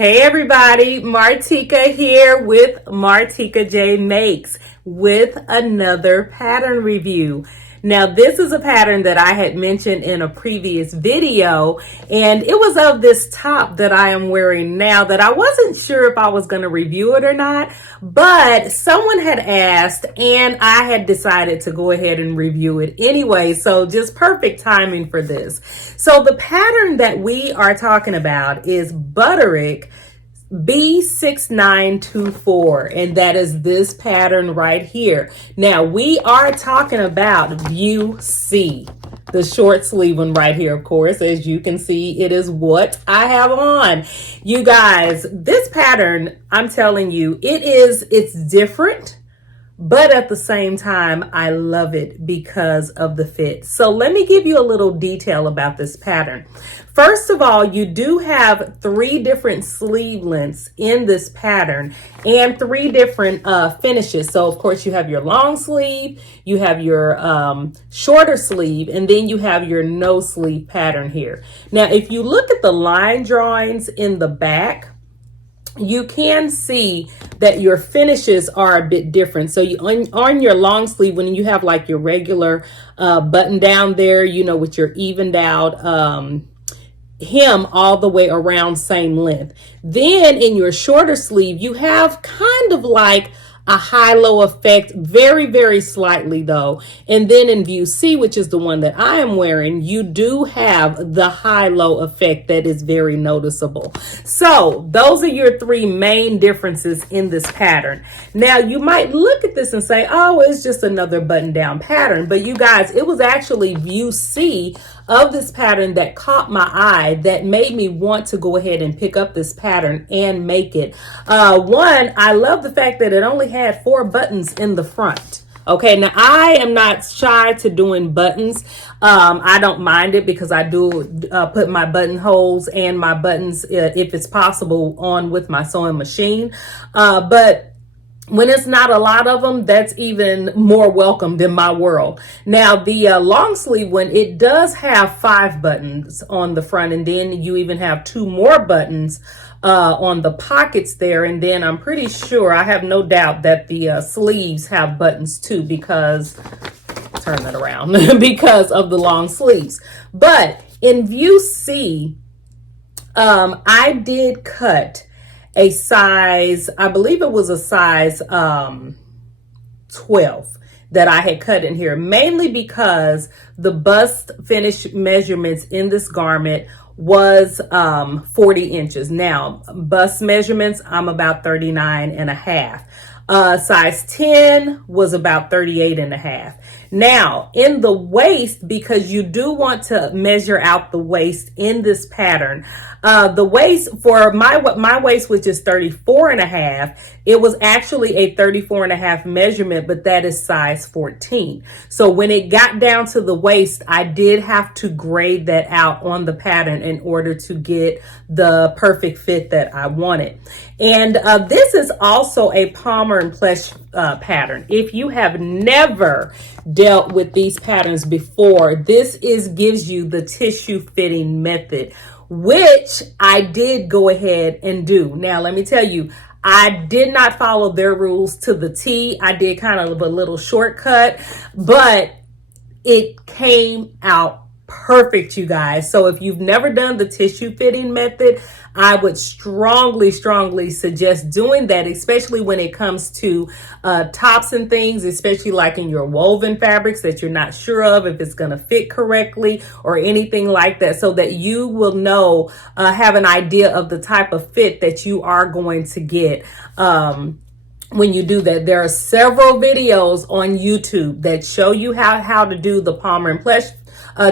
Hey everybody, Martika here with Martika J Makes with another pattern review. Now this is a pattern that I had mentioned in a previous video, and it was of this top that I am wearing now that I wasn't sure if I was going to review it or not, but someone had asked and I had decided to go ahead and review it anyway. So just perfect timing for this. So the pattern that we are talking about is Butterick B6924, and that is this pattern right here. Now we are talking about View C, the short sleeve one right here. Of course, as you can see, it is what I have on. You guys, this pattern, I'm telling you, it's different, but at the same time, I love it because of the fit. So let me give you a little detail about this pattern. First of all, you do have 3 different sleeve lengths in this pattern and 3 different finishes. So of course you have your long sleeve, you have your shorter sleeve, and then you have your no sleeve pattern here. Now, if you look at the line drawings in the back, you can see that your finishes are a bit different. So you on your long sleeve, when you have like your regular button down there, you know, with your evened out hem all the way around same length. Then in your shorter sleeve, you have kind of like a high-low effect, very, very slightly though. And then in View C, which is the one that I am wearing, you do have the high-low effect that is very noticeable. So those are your 3 main differences in this pattern. Now you might look at this and say, oh, it's just another button-down pattern. But you guys, it was actually View C of this pattern that caught my eye, that made me want to go ahead and pick up this pattern and make it. One, I love the fact that it only had 4 buttons in the front. Okay, now I am not shy to doing buttons. I don't mind it because I do put my buttonholes and my buttons, if it's possible, on with my sewing machine. But when it's not a lot of them, that's even more welcomed in my world. Now, the long sleeve one, it does have 5 buttons on the front, and then you even have 2 more buttons on the pockets there. And then I'm pretty sure, I have no doubt that the sleeves have buttons too, because, turn that around, because of the long sleeves. But in View C, I did cut a size, I believe it was a size 12 that I had cut in here, mainly because the bust finish measurements in this garment was 40 inches. Now, bust measurements, I'm about 39 and a half. Size 10 was about 38 and a half. Now, in the waist, because you do want to measure out the waist in this pattern, the waist for my waist, which is 34 and a half, it was actually a 34 and a half measurement, but that is size 14. So when it got down to the waist, I did have to grade that out on the pattern in order to get the perfect fit that I wanted. And this is also a palmer and plush pattern. If you have never dealt with these patterns before, this gives you the tissue fitting method, which I did go ahead and do. Now, let me tell you, I did not follow their rules to the T. I did kind of a little shortcut, but it came out perfect, you guys. So if you've never done the tissue fitting method, I would strongly suggest doing that, especially when it comes to tops and things, especially like in your woven fabrics that you're not sure of if it's going to fit correctly or anything like that, so that you will know, have an idea of the type of fit that you are going to get. When you do that, there are several videos on YouTube that show you how to do the palmer and plush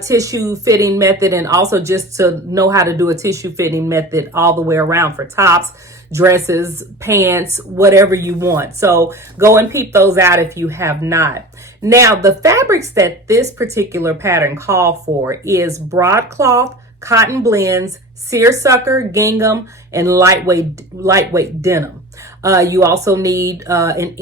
tissue fitting method, and also just to know how to do a tissue fitting method all the way around for tops, dresses, pants, whatever you want. So go and peep those out if you have not. Now, the fabrics that this particular pattern call for is broadcloth, cotton blends, seersucker, gingham, and lightweight denim. You also need an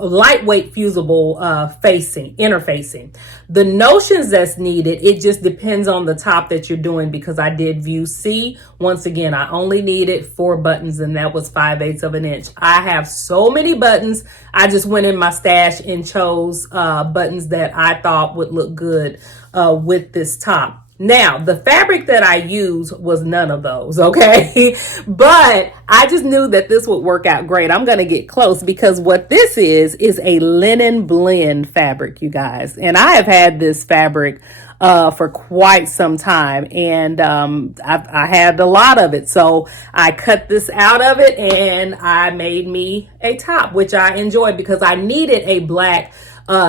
lightweight fusible interfacing. The notions that's needed, it just depends on the top that you're doing, because I did view C. Once again, I only needed 4 buttons, and that was 5/8 of an inch. I have so many buttons. I just went in my stash and chose buttons that I thought would look good with this top. Now, the fabric that I used was none of those, okay? But I just knew that this would work out great. I'm going to get close, because what this is a linen blend fabric, you guys. And I have had this fabric for quite some time, and I had a lot of it. So I cut this out of it and I made me a top, which I enjoyed because I needed a black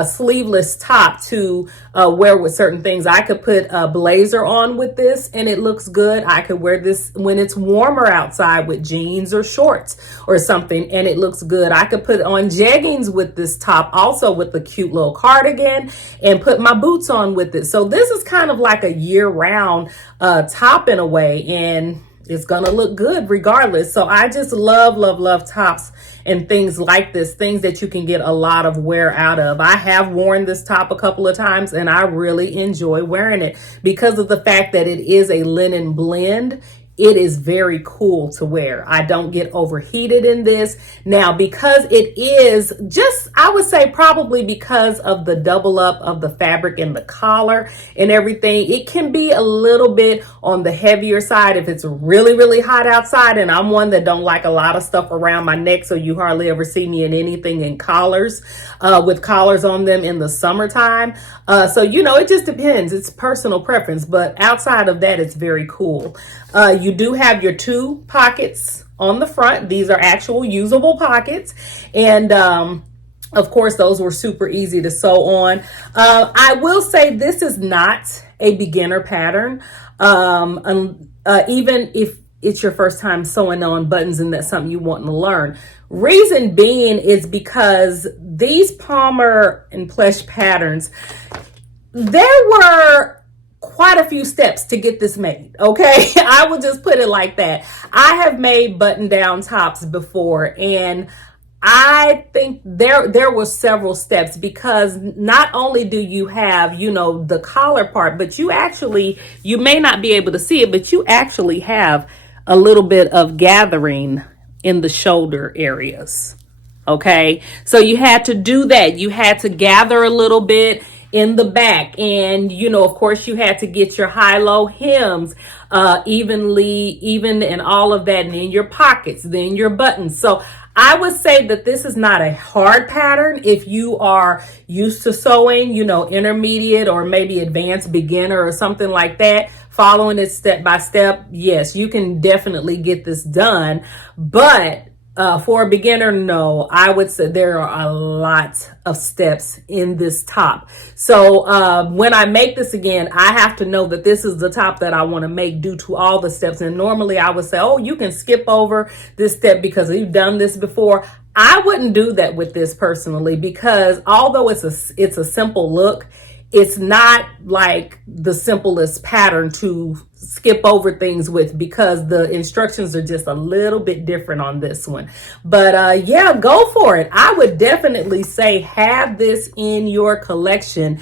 sleeveless top to wear with certain things. I could put a blazer on with this and it looks good. I could wear this when it's warmer outside with jeans or shorts or something, and it looks good. I could put on jeggings with this top, also with the cute little cardigan, and put my boots on with it. So this is kind of like a year-round top in a way, and it's gonna look good regardless. So I just love tops and things like this, things that you can get a lot of wear out of. I have worn this top a couple of times and I really enjoy wearing it because of the fact that it is a linen blend. It is very cool to wear. I don't get overheated in this. Now, because it is just, I would say probably because of the double up of the fabric and the collar and everything, it can be a little bit on the heavier side if it's really hot outside. And I'm one that don't like a lot of stuff around my neck, so you hardly ever see me in anything in collars, with collars on them in the summertime. So, you know, it just depends. It's personal preference, but outside of that, it's very cool. You do have your 2 pockets on the front. These are actual usable pockets. And of course, those were super easy to sew on. I will say this is not a beginner pattern. Even if it's your first time sewing on buttons and that's something you want to learn. Reason being is because these Palmer and Plesh patterns, there were quite a few steps to get this made, okay? I will just put it like that. I have made button-down tops before, and I think there were several steps, because not only do you have, you know, the collar part, but you may not be able to see it, but you actually have a little bit of gathering in the shoulder areas, okay? So you had to do that. You had to gather a little bit in the back, and you know, of course, you had to get your high-low hems even, and all of that, and in your pockets, then your buttons. So I would say that this is not a hard pattern. If you are used to sewing, you know, intermediate or maybe advanced beginner or something like that, following it step by step, yes, you can definitely get this done. But for a beginner, no, I would say there are a lot of steps in this top. So when I make this again, I have to know that this is the top that I want to make due to all the steps. And normally I would say, oh, you can skip over this step because you've done this before. I wouldn't do that with this personally, because although it's a simple look, it's not like the simplest pattern to skip over things with, because the instructions are just a little bit different on this one. But yeah, go for it. I would definitely say have this in your collection,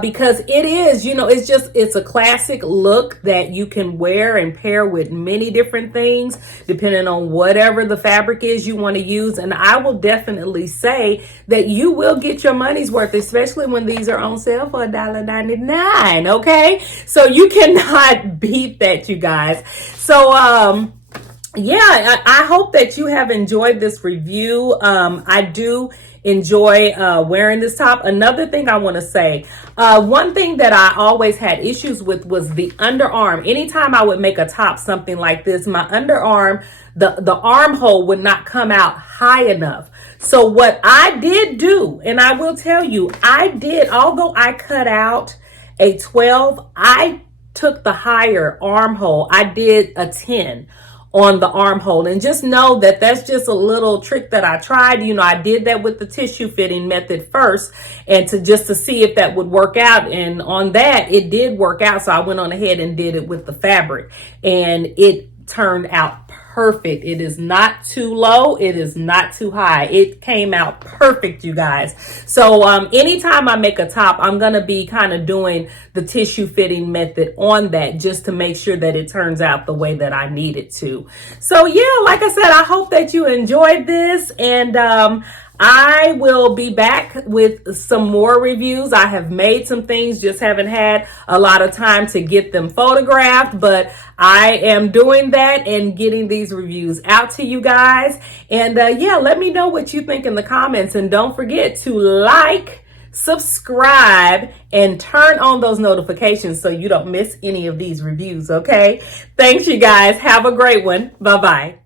because it is, you know, it's a classic look that you can wear and pair with many different things depending on whatever the fabric is you want to use. And I will definitely say that you will get your money's worth, especially when these are on sale for $1.99. Okay, so you cannot beat that, you guys. So yeah, I hope that you have enjoyed this review. I do enjoy wearing this top. Another thing I want to say, one thing that I always had issues with was the underarm. Anytime I would make a top something like this, my underarm, the armhole would not come out high enough. So what I did do, and I will tell you, although I cut out a 12, I took the higher armhole. I did a 10 on the armhole. And just know that that's just a little trick that I tried. You know, I did that with the tissue fitting method first, and to see if that would work out. And on that, it did work out. So I went on ahead and did it with the fabric, and it turned out perfect. It is not too low. It is not too high. It came out perfect, you guys. So anytime I make a top, I'm going to be kind of doing the tissue fitting method on that, just to make sure that it turns out the way that I need it to. So yeah, like I said, I hope that you enjoyed this, and I will be back with some more reviews. I have made some things, just haven't had a lot of time to get them photographed, but I am doing that and getting these reviews out to you guys. And yeah, let me know what you think in the comments, and don't forget to like, subscribe, and turn on those notifications so you don't miss any of these reviews, okay? Thanks, you guys. Have a great one. Bye-bye.